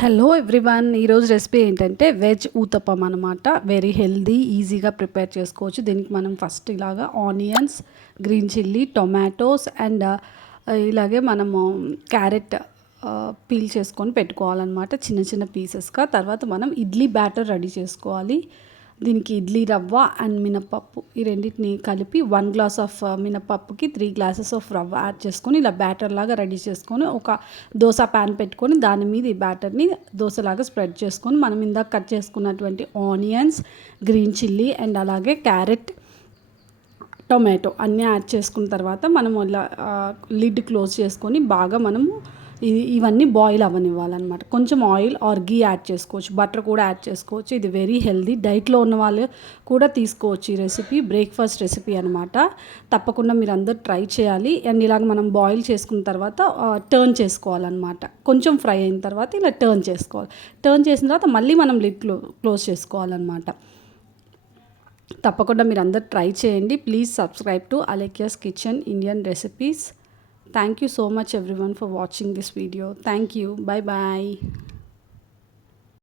Hello everyone, ఈరోజు recipe ఏంటంటే veg uttapam అనమాట. వెరీ హెల్దీ, ఈజీగా ప్రిపేర్ చేసుకోవచ్చు. దీనికి మనం ఫస్ట్ ఇలాగా onions, green chilli, tomatoes and ఇలాగే మనము క్యారెట్ పీల్ చేసుకొని పెట్టుకోవాలన్నమాట చిన్న చిన్న పీసెస్గా. తర్వాత మనం ఇడ్లీ బ్యాటర్ రెడీ చేసుకోవాలి. దీనికి ఇడ్లీ రవ్వ అండ్ మినపప్పు ఈ రెండింటిని కలిపి 1 గ్లాస్ ఆఫ్ మినపప్పుకి 3 గ్లాసెస్ ఆఫ్ రవ్వ యాడ్ చేసుకొని ఇలా బ్యాటర్ లాగా రెడీ చేసుకొని ఒక దోశ ప్యాన్ పెట్టుకొని దాని మీద ఈ బ్యాటర్ని దోశలాగా స్ప్రెడ్ చేసుకొని మనం ఇందాక కట్ చేసుకున్నటువంటి ఆనియన్స్, గ్రీన్ చిల్లీ అండ్ అలాగే క్యారెట్, టొమాటో అన్నీ యాడ్ చేసుకున్న తర్వాత మనం ఇలా లిడ్ క్లోజ్ చేసుకొని బాగా మనము ఇవన్నీ బాయిల్ అవ్వనివ్వాలన్నమాట. కొంచెం ఆయిల్ ఆర్ గీ యాడ్ చేసుకోవచ్చు, బటర్ కూడా యాడ్ చేసుకోవచ్చు. ఇది వెరీ హెల్దీ, డైట్లో ఉన్న వాళ్ళు కూడా తీసుకోవచ్చు. ఈ రెసిపీ బ్రేక్ఫాస్ట్ రెసిపీ అనమాట. తప్పకుండా మీరు అందరు ట్రై చేయాలి. అండ్ ఇలాగ మనం బాయిల్ చేసుకున్న తర్వాత టర్న్ చేసుకోవాలన్నమాట. కొంచెం ఫ్రై అయిన తర్వాత ఇలా టర్న్ చేసుకోవాలి. టర్న్ చేసిన తర్వాత మళ్ళీ మనం లిడ్ క్లోజ్ చేసుకోవాలన్నమాట. తప్పకుండా మీరు అందరు ట్రై చేయండి. Please subscribe to Alekhya's kitchen Indian recipes. Thank you so much everyone for watching this video. Thank you. Bye bye.